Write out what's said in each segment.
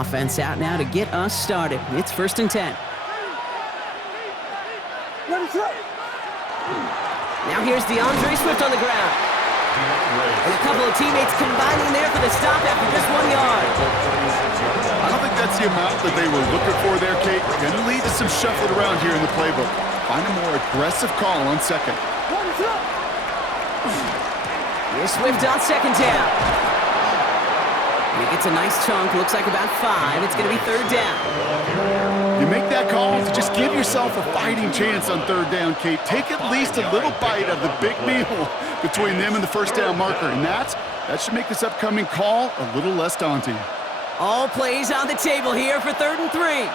offense out now to get us started. It's 1st and 10. Now here's DeAndre Swift on the ground. And a couple of teammates combining there for the stop after just 1 yard. I don't think that's the amount that they were looking for there, Kate. Going to lead to some shuffling around here in the playbook. Find a more aggressive call on second. Here's Swift on 2nd down. And he gets a nice chunk, looks like about 5. It's going to be 3rd down. You make that call to just give yourself a fighting chance on 3rd down, Kate. Take at least a little bite of the big meal between them and the 1st down marker. And that should make this upcoming call a little less daunting. All plays on the table here for 3rd and 3.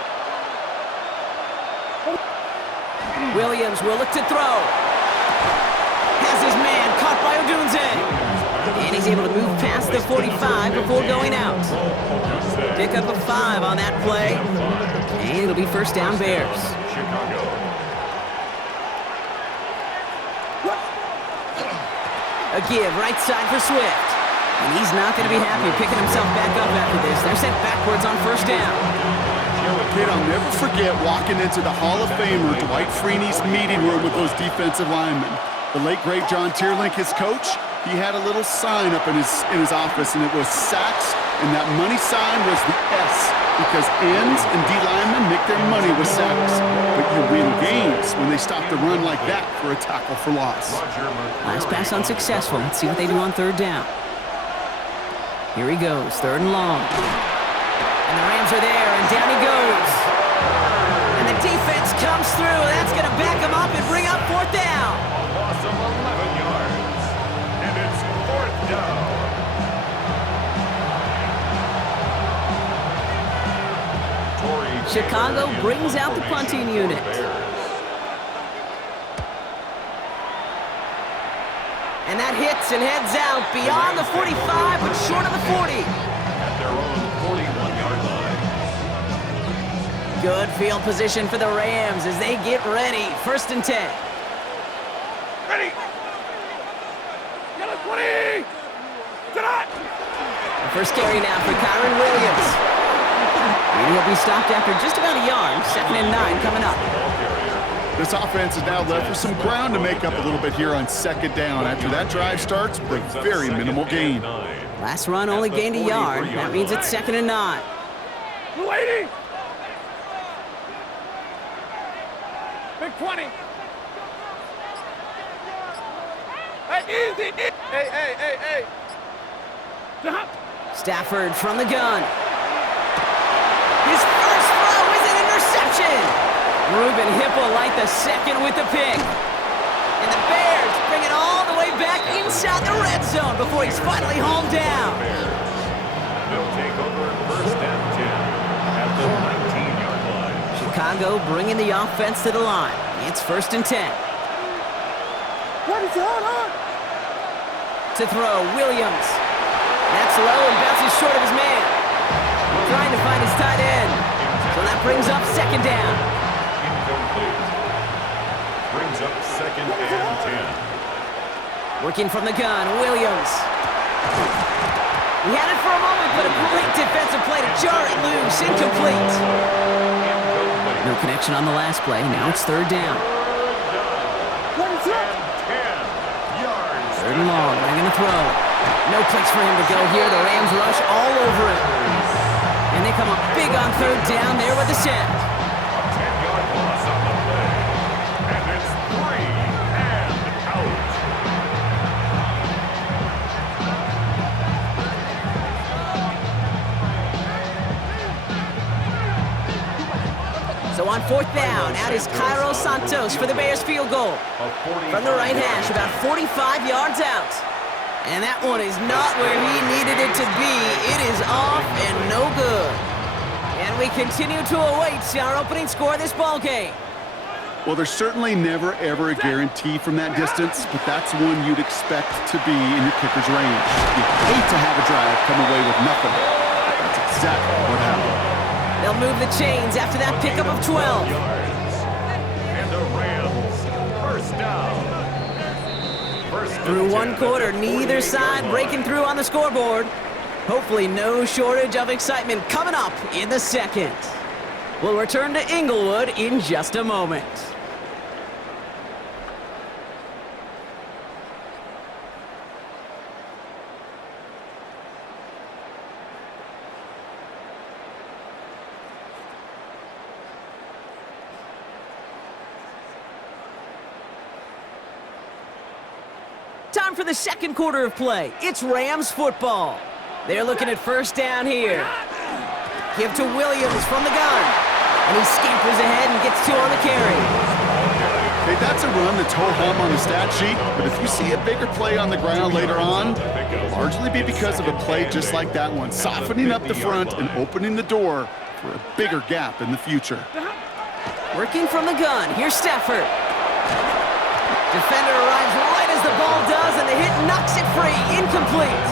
Williams will look to throw. Has his man caught by Odunze. And he's able to move past the 45 before going out. Pick up a 5 on that play. And it'll be 1st down Bears. A give right side for Swift. And he's not going to be happy picking himself back up after this. They're sent backwards on 1st down. Kid, I'll never forget walking into the Hall of Famer Dwight Freeney's meeting room with those defensive linemen. The late, great John Tierlink, his coach, he had a little sign up in his office, and it was sacks, and that money sign was the S, because ends and D linemen make their money with sacks. But you win games when they stop the run like that for a tackle for loss. Last pass unsuccessful. Let's see what they do on 3rd down. Here he goes, 3rd and long. And the Rams are there, and down he goes. And the defense comes through. That's going to back him up and bring up 4th down. A loss of 11 yards. And it's 4th down. Chicago brings out the punting unit. And that hits and heads out beyond the 45, but short of the 40. At their own 41-yard line. Good field position for the Rams as they get ready. 1st and 10. Ready. Yellow 20. Tonight. The first carry now for Kyron Williams. And he'll be stopped after just about a yard. 2nd and 9 coming up. This offense is now left with some ground to make up a little bit here on 2nd down after that drive starts with a very minimal gain. Last run only gained a yard. That means it's 2nd and 9. Lady. Big 20. Hey, easy. Hey. Stop. Stafford from the gun. His first throw is an interception. Ruben Hippolyte the second with the pick. And the Bears bring it all the way back inside the red zone before he's finally hauled down. They'll take over 1st and 10 at the 19-yard line. Chicago bringing the offense to the line. It's 1st and 10. What is going on? To throw, Williams. That's low and bounces short of his man. Trying to find his tight end. So that brings up 2nd down. Incomplete. Brings up 2nd and 10. Working from the gun, Williams. He had it for a moment, but a great defensive play to jar it loose. Incomplete. No connection on the last play. Now it's 3rd down. What is up? 10 yards. 3rd and long. They're going to throw. No place for him to go here. The Rams rush all over him. And they come up big on 3rd down there with the send. A 10-yard loss on the play. And it's 3 and out. So on 4th down, out is Cairo Santos for the Bears field goal. From the right hash, about 45 yards out. And that one is not where he needed it to be. It is off and no good. And we continue to await our opening score of this ball game. Well, there's certainly never, ever a guarantee from that distance, but that's one you'd expect to be in your kicker's range. You hate to have a drive come away with nothing. That's exactly what happened. They'll move the chains after that pickup of 12. And the Rams, 1st down. Through one quarter, neither side breaking through on the scoreboard. Hopefully no shortage of excitement coming up in the second. We'll return to Inglewood in just a moment. Time for the second quarter of play. It's Rams football. They're looking at first down here. Give to Williams from the gun. And he scampers ahead and gets 2 on the carry. Hey, that's a run that's ho-hum on the stat sheet, but if you see a bigger play on the ground later on, it'll largely be because of a play just like that one, softening up the front and opening the door for a bigger gap in the future. Working from the gun. Here's Stafford. Defender arrives right as the ball does, and the hit knocks it free. Incomplete.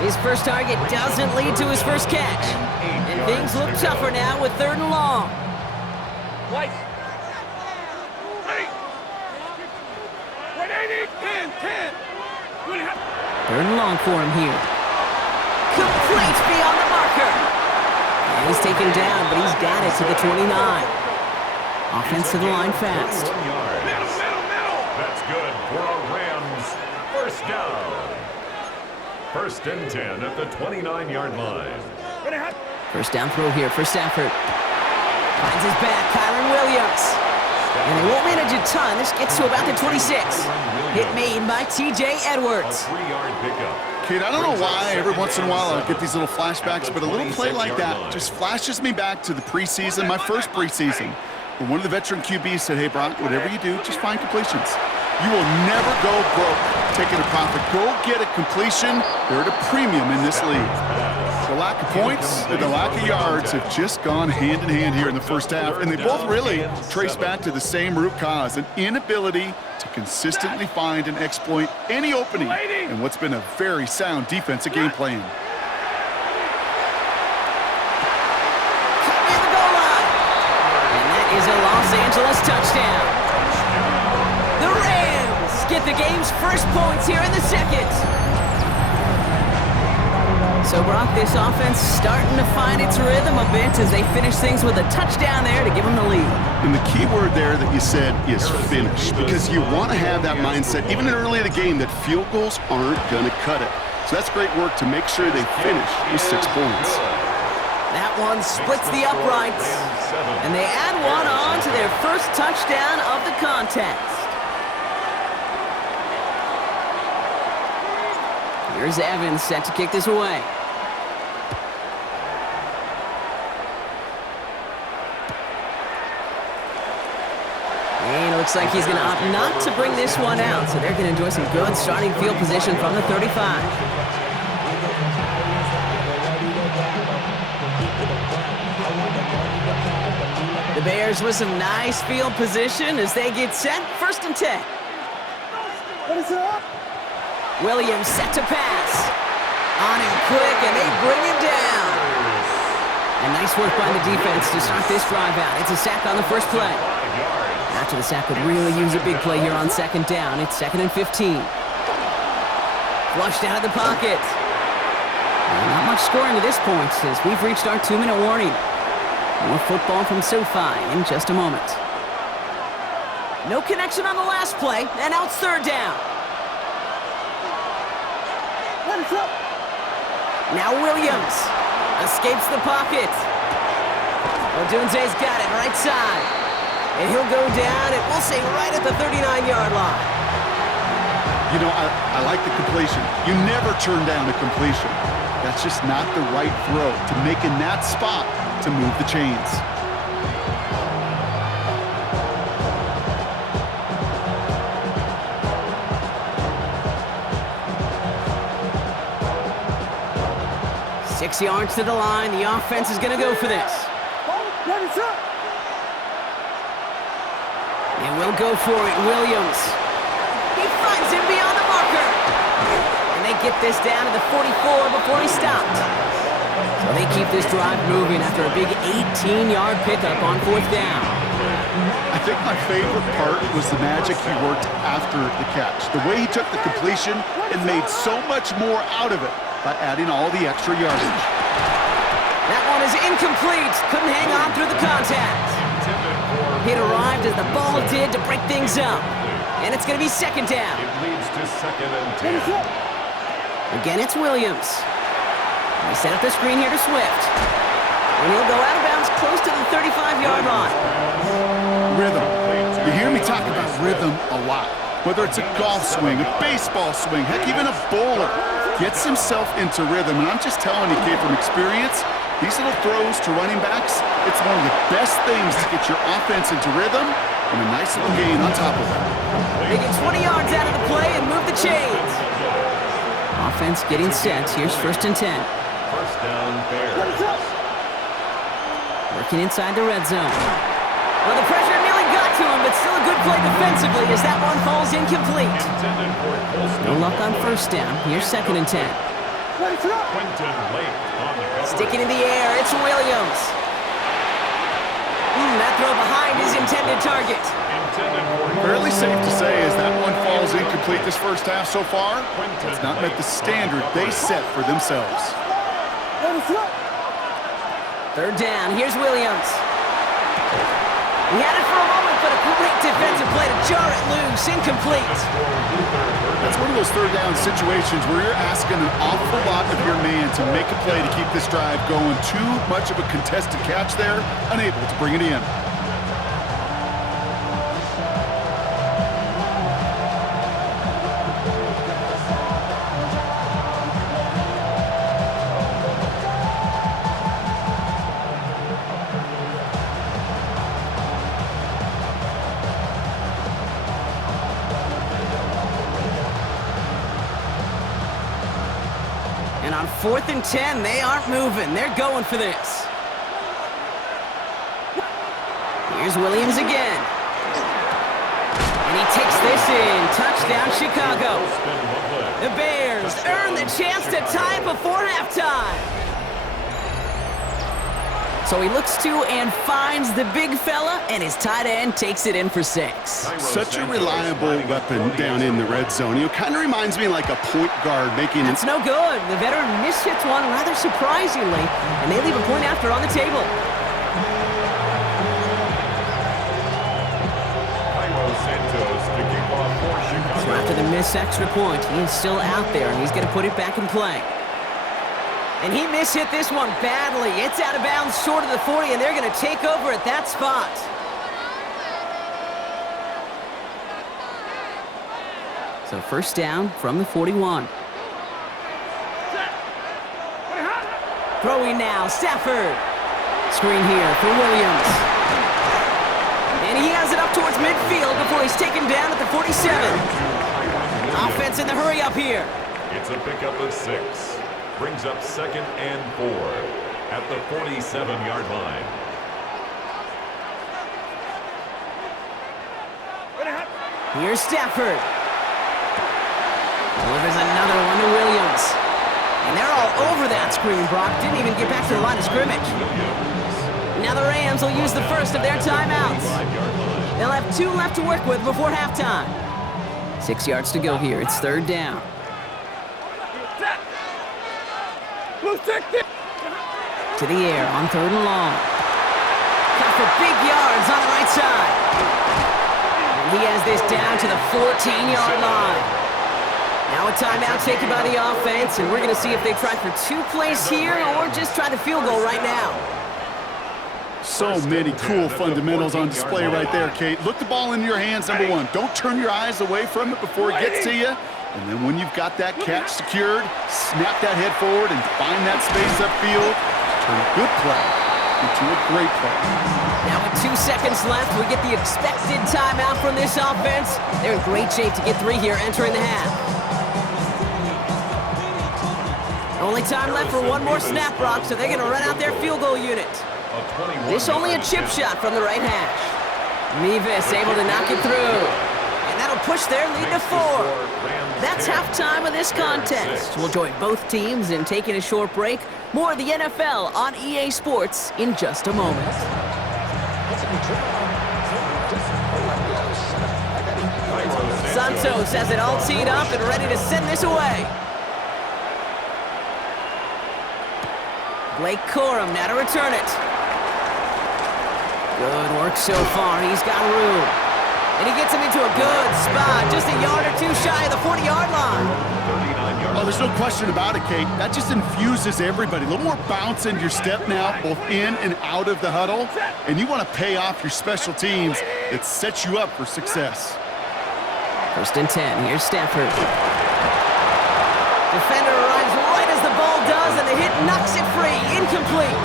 His first target doesn't lead to his first catch. And things look tougher now with 3rd and long. White. 10. 3rd and long for him here. Complete beyond the marker. And he's taken down, but he's got it to the 29. Offense to the line fast. That's good for a Rams first down. 1st and 10 at the 29-yard line. First down throw here for Stafford. Finds his back, Kyron Williams. And they won't manage a ton. This gets to about the 26. Hit made by T.J. Edwards. 3-yard pickup. Kid, I don't know why every once in a while I get these little flashbacks, but a little play like that just flashes me back to the preseason, my first preseason, where one of the veteran QBs said, hey, Brock, whatever you do, just find completions. You will never go broke taking a profit. Go get a completion. They're at a premium in this league. The lack of points and the lack of yards have just gone hand in hand here in the first half, and they both really trace back to the same root cause, an inability to consistently find and exploit any opening in what's been a very sound defensive game plan. Near the goal line. And that is a Los Angeles touchdown. The Rams get the game's first points here in the second. So, Brock, this offense starting to find its rhythm a bit as they finish things with a touchdown there to give them the lead. And the key word there that you said is finish, because you want to have that mindset, even early in the game, that field goals aren't going to cut it. So that's great work to make sure they finish with 6 points. That one splits the uprights, and they add one on to their first touchdown of the contest. Here's Evans set to kick this away. And it looks like he's going to opt not to bring this one out, so they're going to enjoy some good starting field position from the 35. The Bears with some nice field position as they get set. 1st and 10. What is up? Williams set to pass. On him quick, and they bring him down. And nice work by the defense to start this drive out. It's a sack on the first play. After the sack would really use a big play here on 2nd down. It's 2nd and 15. Flushed out of the pocket. Well, not much scoring to this point as we've reached our 2-minute warning. More football from SoFi in just a moment. No connection on the last play, and now it's 3rd down. What is up? Now Williams escapes the pocket. Odunze's got it right side. And he'll go down, and we'll say right at the 39-yard line. You know, I like the completion. You never turn down a completion. That's just not the right throw to make in that spot to move the chains. Six yards to the line. The offense is going to go for this. What is up? And we'll go for it. Williams. He finds him beyond the marker. And they get this down to the 44 before he stopped. So they keep this drive moving after a big 18-yard pickup on 4th down. I think my favorite part was the magic he worked after the catch. The way he took the completion and made so much more out of it by adding all the extra yardage. That one is incomplete. Couldn't hang on through the contact. It arrived as the ball did to break things up. And it's going to be second down. It leads to 2nd and 10. Again, it's Williams. They set up the screen here to Swift. And he'll go out of bounds close to the 35-yard line. Rhythm. You hear me talk about rhythm a lot. Whether it's a golf swing, a baseball swing, heck, even a bowler gets himself into rhythm. And I'm just telling you, kid, from experience, these little throws to running backs, it's one of the best things to get your offense into rhythm and a nice little gain on top of it. They get 20 yards out of the play and move the chains. Offense getting set. Here's 1st and 10. First down, Bears. Working inside the red zone. Well, the pressure nearly got to him, but still a good play defensively as that one falls incomplete. No luck on 1st down. Here's 2nd and 10. Quinton Lake on the cover. Sticking in the air, it's Williams. That throw behind his intended target. Fairly safe to say as that one falls incomplete this first half so far, it's not met the standard they set for themselves. 3rd down, here's Williams. He had it for a moment, but a great defensive play to jar it loose, incomplete. That's one of those 3rd down situations where you're asking an awful lot of your man to make a play to keep this drive going. Too much of a contested catch there, unable to bring it in. And on 4th and 10, they aren't moving. They're going for this. Here's Williams again. And he takes this in. Touchdown, Chicago. The Bears earn the chance to tie before halftime. So he looks to and finds the big fella, and his tight end takes it in for 6. Such a reliable weapon down in the red zone. You know, kind of reminds me like a point guard making... That's no good. The veteran mishits one rather surprisingly, and they leave a point after on the table. So after the missed extra point, he is still out there, and he's going to put it back in play. And he mishit this one badly. It's out of bounds short of the 40, and they're going to take over at that spot. So 1st down from the 41. Throwing now, Stafford. Screen here for Williams. And he has it up towards midfield before he's taken down at the 47. Offense in the hurry up here. It's a pickup of 6. Brings up 2nd and 4 at the 47-yard line. Here's Stafford. Delivers another one to Williams. And they're all over that screen, Brock. Didn't even get back to the line of scrimmage. Now the Rams will use the first of their timeouts. They'll have 2 left to work with before halftime. 6 yards to go here. It's 3rd down. To the air on 3rd and long. Cut for big yards on the right side. And he has this down to the 14-yard line. Now a timeout taken by the offense, and we're going to see if they try for 2 plays here or just try the field goal right now. So many cool fundamentals on display right there, Kate. Look the ball in your hands, number 1. Don't turn your eyes away from it before it gets to you. And then when you've got that catch secured, snap that head forward and find that space upfield. Turn a good play into a great play. Now with 2 seconds left, we get the expected timeout from this offense. They're in great shape to get 3 here entering the half. Only time left for 1 more snap, Brock, so they're going to run out their field goal unit. This only a chip shot from the right hash. Mevis able to knock it through. And that'll push their lead to 4. That's halftime of this contest. We'll join both teams in taking a short break. More of the NFL on EA Sports in just a moment. Santos has it all teed up and ready to send this away. Blake Corum now to return it. Good work so far. He's got room. And he gets him into a good spot, just a yard or two shy of the 40-yard line. Oh, there's no question about it, Kate. That just infuses everybody. A little more bounce in your step now, both in and out of the huddle. And you want to pay off your special teams. It sets you up for success. 1st and 10. Here's Stafford. Defender arrives right as the ball does, and the hit knocks it free. Incomplete.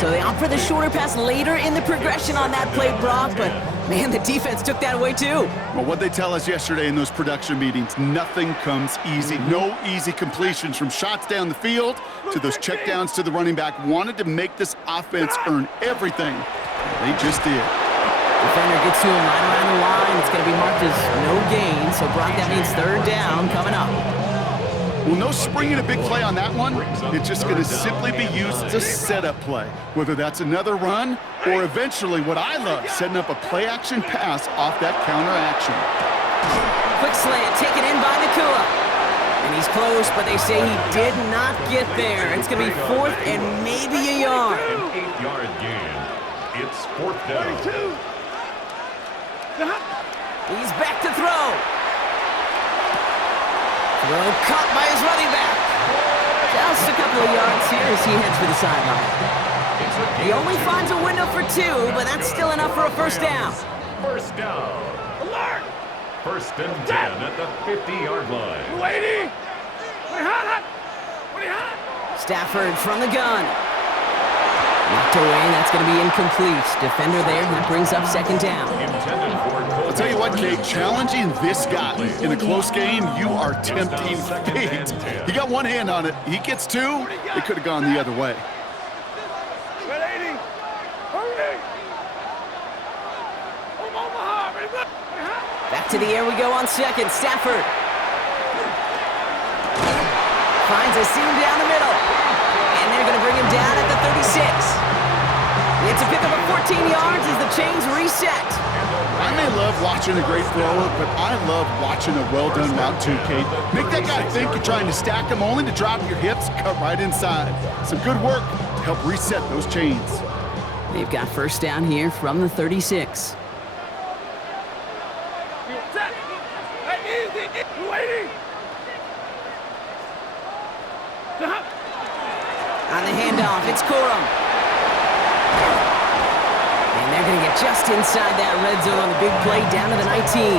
So they opt for the shorter pass later in the progression on that play, Brock, but man, the defense took that away too. Well, what they tell us yesterday in those production meetings, nothing comes easy. No easy completions from shots down the field to those checkdowns to the running back. Wanted to make this offense earn everything. They just did. Defender gets to him right around the line. It's going to be marked as no gain, so Brock, that means 3rd down coming up. Well, no springing a big play on that one. It's just going to simply be used as a setup play, whether that's another run or eventually what I love, setting up a play-action pass off that counter-action. Quick slant taken in by Nakua. And he's close, but they say he did not get there. It's going to be 4th and maybe a yard. An 8-yard gain. It's 4th down. He's back to throw. Throw caught by his running back. Just a couple of yards here as he heads for the sideline. He only finds a window for 2, but that's still enough for a 1st down. 1st down. Alert! 1st and 10 at the 50-yard line. Waiting! Stafford from the gun. Knocked away, and that's going to be incomplete. Defender there, that brings up 2nd down. I'll tell you what, Kate, challenging this guy in a close game, you are tempting fate. He got one hand on it. He gets 2. It could have gone the other way. Back to the air we go on 2nd. Stafford finds a seam down the middle. And they're going to bring him down at the 36. It's a pickup of 14 yards as the chains reset. I may love watching a great thrower, but I love watching a well-done route too, Kate. Make that guy think you're trying to stack him only to drop your hips, cut right inside. Some good work to help reset those chains. They've got 1st down here from the 36. On the handoff, it's Corum. And they're going to get just inside that red zone on the big play down to the 19.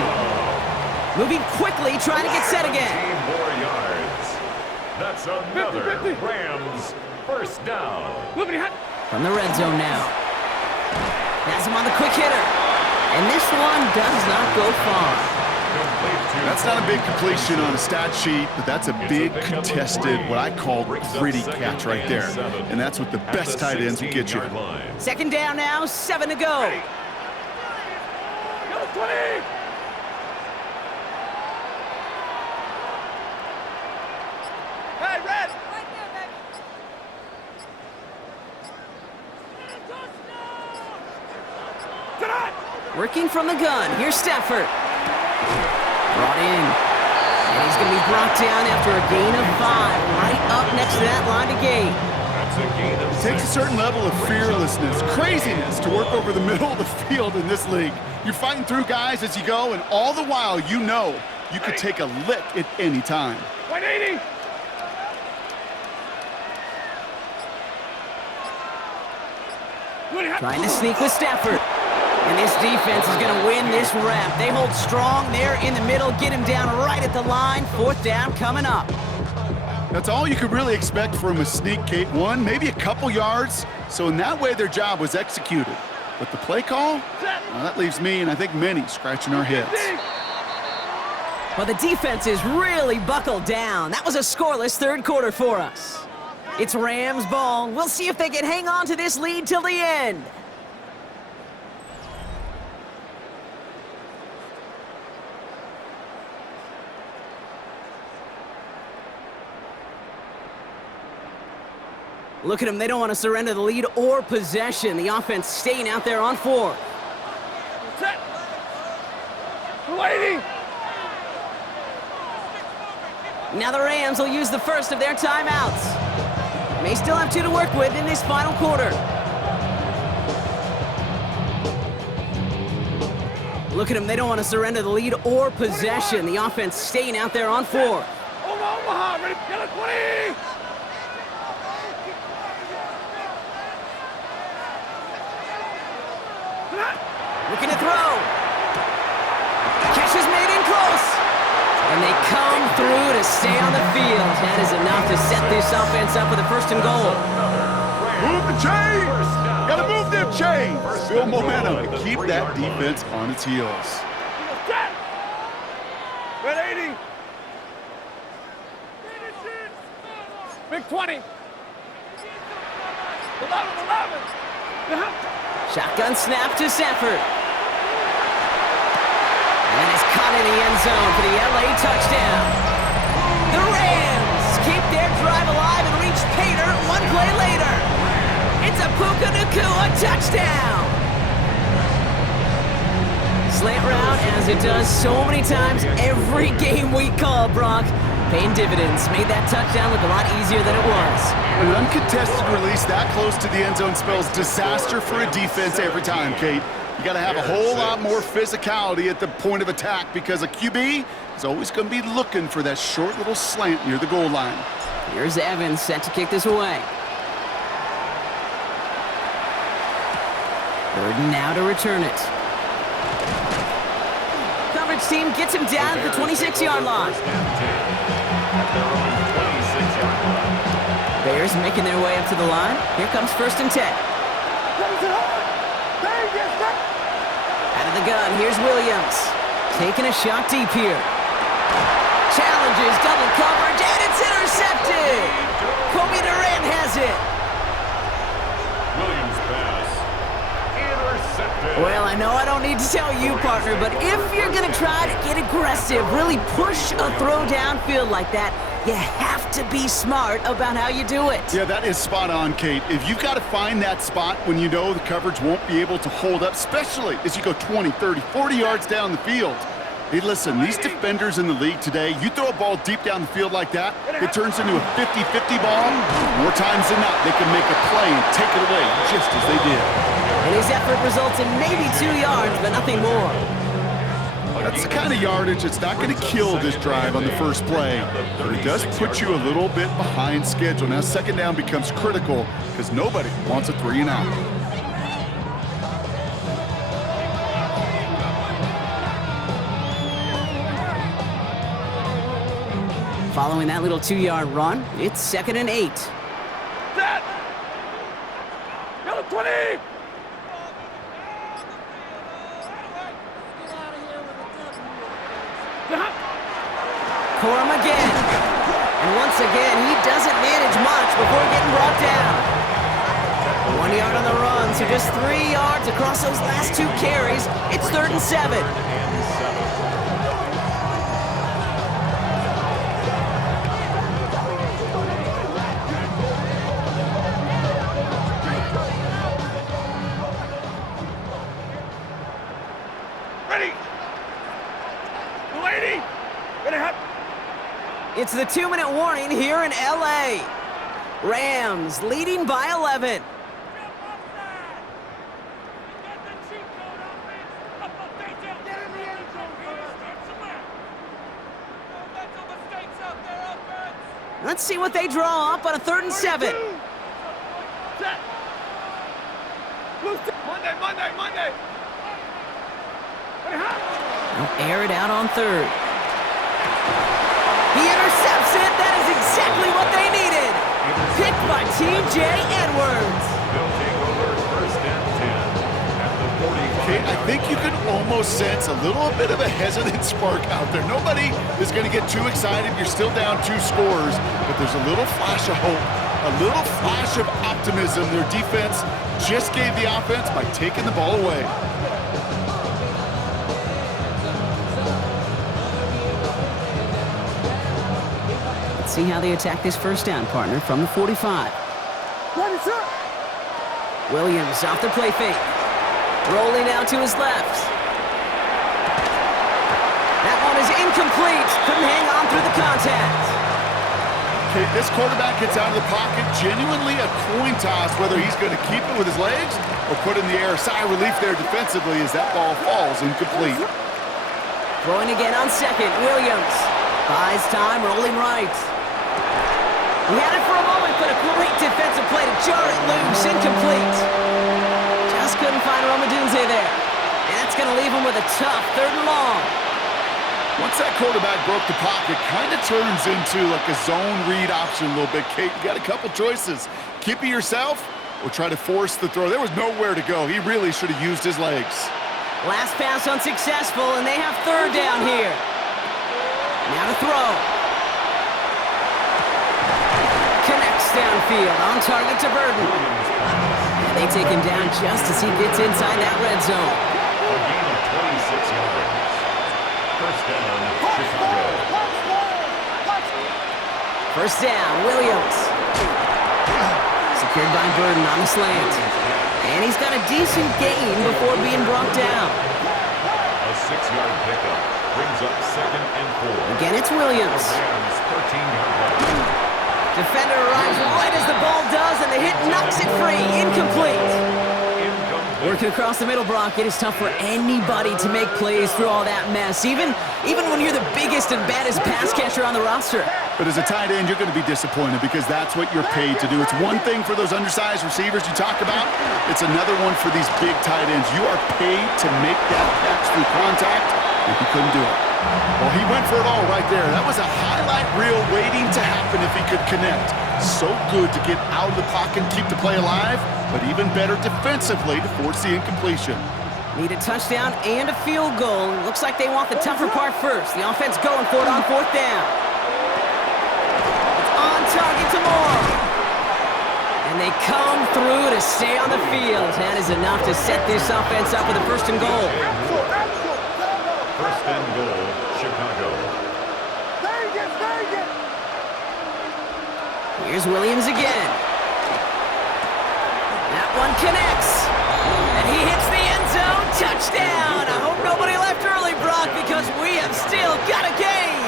Moving quickly, trying to get set again. 15 more yards. That's another Rams 1st down. From the red zone now. Has him on the quick hitter. And this one does not go far. That's not a big completion on a stat sheet, but that's a big contested, what I call gritty catch right there. And that's what the best tight ends will get you. 2nd down now, 7 to go. Hey, Red! Working from the gun, here's Stafford. Brought in. And he's going to be brought down after a gain of 5, right up next to that line to gain. It takes a certain level of fearlessness, craziness to work over the middle of the field in this league. You're fighting through guys as you go, and all the while you know you could take a lick at any time. 180! Trying to sneak with Stafford. And this defense is going to win this rep. They hold strong there in the middle, get him down right at the line. 4th down coming up. That's all you could really expect from a sneak, Kate. 1, maybe a couple yards. So in that way, their job was executed. But the play call, well, that leaves me and I think many scratching our heads. Well, the defense is really buckled down. That was a scoreless 3rd quarter for us. It's Rams ball. We'll see if they can hang on to this lead till the end. Look at them. They don't want to surrender the lead or possession. The offense staying out there on 4. Set! Waiting! Now the Rams will use the first of their timeouts. May still have 2 to work with in this final quarter. Look at them. They don't want to surrender the lead or possession. The offense staying out there on 4. Omaha, ready, yellow 20! Looking to throw. Catch is made in close. And they come through to stay on the field. That is enough to set this offense up with a 1st and goal. Move the chains! Gotta move them chains! Build momentum and keep that defense on its heels. Red 80! Big 20! 11! Shotgun snap to Sanford. And it's caught in the end zone for the LA touchdown. The Rams keep their drive alive and reach Pater 1 play later. It's a Puka Nacua touchdown. Slant route, as it does so many times every game we call, Brock. Paying dividends. Made that touchdown look a lot easier than it was. An uncontested release that close to the end zone spells disaster for a defense every time, Kate. You got to have a whole lot more physicality at the point of attack because a QB is always going to be looking for that short little slant near the goal line. Here's Evans set to kick this away. 3rd and now to return it. Coverage team gets him down at the 26-yard line. Bears making their way up to the line. Here comes 1st and 10. Out of the gun, here's Williams. Taking a shot deep here. Challenges, double coverage, and it's intercepted! Kobe Durant has it. Williams pass. Intercepted. Well, I know I don't need to tell you, partner, but if you're going to try to get aggressive, really push a throw downfield like that, you have to be smart about how you do it. Yeah, that is spot on, Kate. If you've got to find that spot when you know the coverage won't be able to hold up, especially as you go 20, 30, 40 yards down the field. Hey, listen, these defenders in the league today, you throw a ball deep down the field like that, it turns into a 50-50 ball. More times than not, they can make a play and take it away just as they did. And his effort results in maybe 2 yards, but nothing more. That's the kind of yardage that's not going to kill this drive on the first play, but it does put you a little bit behind schedule. Now, 2nd down becomes critical because nobody wants a 3 and out. Following that little 2-yard run, it's 2nd and 8. Set! Yellow 20! Corum again. And once again, he doesn't manage much before getting brought down. 1 yard on the run, so just 3 yards across those last 2 carries. It's 3rd and 7. Ready! Lady! Ready, hot! It's the 2-minute warning here in LA. Rams leading by 11. Let's see what they draw up on a 3rd and 7. Set! Monday! Ready, hot! They'll air it out on 3rd. He intercepts it. That is exactly what they needed. Picked by T.J. Edwards. They'll take over 1st and 10 at the 45. Kate, I think you can almost sense a little bit of a hesitant spark out there. Nobody is going to get too excited. You're still down 2 scores, but there's a little flash of hope, a little flash of optimism. Their defense just gave the offense by taking the ball away. Let's see how they attack this 1st down, partner, from the 45. Williams off the play fake. Rolling out to his left. That one is incomplete. Couldn't hang on through the contact. This quarterback gets out of the pocket, genuinely a coin toss, whether he's going to keep it with his legs or put it in the air. Sigh of relief there defensively as that ball falls incomplete. Throwing again on second, Williams. Buys time, rolling right. He had it for a moment, but a great defensive play to jar it loose, incomplete. Just couldn't find Romadunze there. And that's going to leave him with a tough 3rd and long. Once that quarterback broke the pocket, kind of turns into like a zone read option a little bit. Kate, you got a couple choices. Keep it yourself or try to force the throw. There was nowhere to go. He really should have used his legs. Last pass unsuccessful, and they have 3rd down here. Now to throw. Connects downfield, on target to Burden. And they take him down just as he gets inside that red zone. A gain of 26 yards. First down, Chicago. First down, Williams. Secured by Burden on the slant. And he's got a decent gain before being brought down. A 6-yard pickup brings up 2nd and 4. Again, it's Williams. Rams 13-yard line. Defender arrives right as the ball does, and the hit knocks it free. Incomplete. Working across the middle, Brock, it is tough for anybody to make plays through all that mess, even when you're the biggest and baddest pass catcher on the roster. But as a tight end, you're going to be disappointed because that's what you're paid to do. It's one thing for those undersized receivers you talk about. It's another one for these big tight ends. You are paid to make that catch through contact, and he couldn't do it. Well, he went for it all right there. That was a highlight reel waiting to happen if he could connect. So good to get out of the pocket and keep the play alive, but even better defensively to force the incompletion. Need a touchdown and a field goal. Looks like they want the tougher part first. The offense going for it on 4th down. It's on target to Moore. And they come through to stay on the field. That is enough to set this offense up with a 1st and goal. 1st and goal, Chicago. Here's Williams again. That one connects. And he hits the end zone. Touchdown. I hope nobody left early, Brock, because we have still got a game.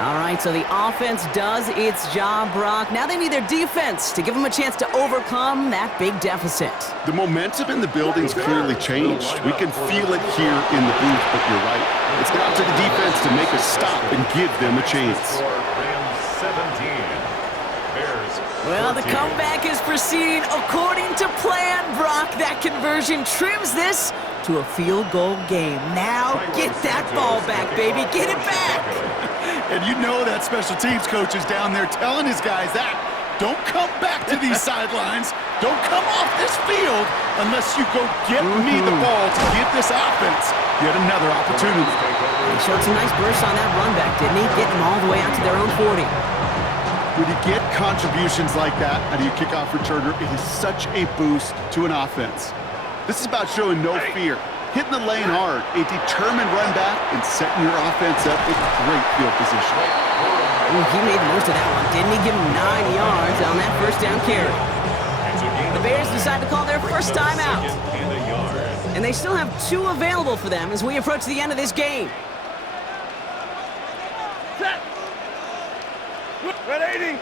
All right, so the offense does its job, Brock. Now they need their defense to give them a chance to overcome that big deficit. The momentum in the building's clearly changed. We can feel it here in the booth, but you're right. It's now to the defense to make a stop and give them a chance. Rams 17. Bears. Well, the comeback is proceeding according to plan, Brock. That conversion trims this to a field goal game. Now get that ball back, baby. Get it back. And you know that special teams coach is down there telling his guys that. Don't come back to these sidelines. Don't come off this field unless you go get me the ball to give this offense yet another opportunity. He showed some nice bursts on that run back, didn't he? Getting them all the way out to their own 40. When you get contributions like that out of your kickoff returner, it is such a boost to an offense. This is about showing no fear, hitting the lane hard, a determined run back, and setting your offense up with great field position. Ooh, he made the most of that one, didn't he? Give him 9 yards on that 1st down carry. The Bears decide to call their first timeout. And they still have 2 available for them as we approach the end of this game. Set. 180.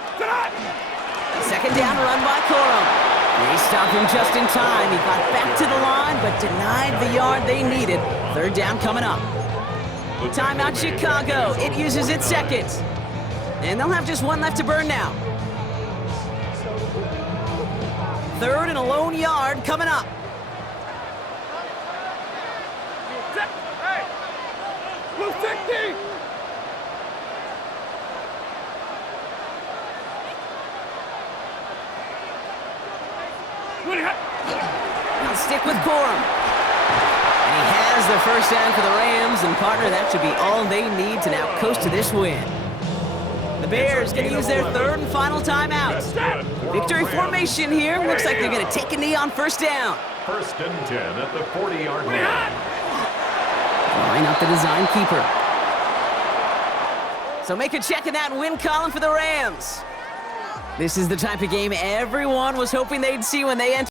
Second down run by Corum. They stopped him just in time. He got back to the line, but denied the yard they needed. 3rd down coming up. Timeout Chicago. It uses its 2nd. And they'll have just 1 left to burn now. 3rd and a lone yard coming up. Hey! Blue 60! He'll stick with Corum. And he has the 1st down for the Rams, and partner, that should be all they need to now coast to this win. The Bears going to use their 3rd and final timeout. Victory formation here. Looks like they're going to take a knee on 1st down. 1st and 10 at the 40-yard line. Line up the design keeper. So make a check in that win column for the Rams. This is the type of game everyone was hoping they'd see when they entered.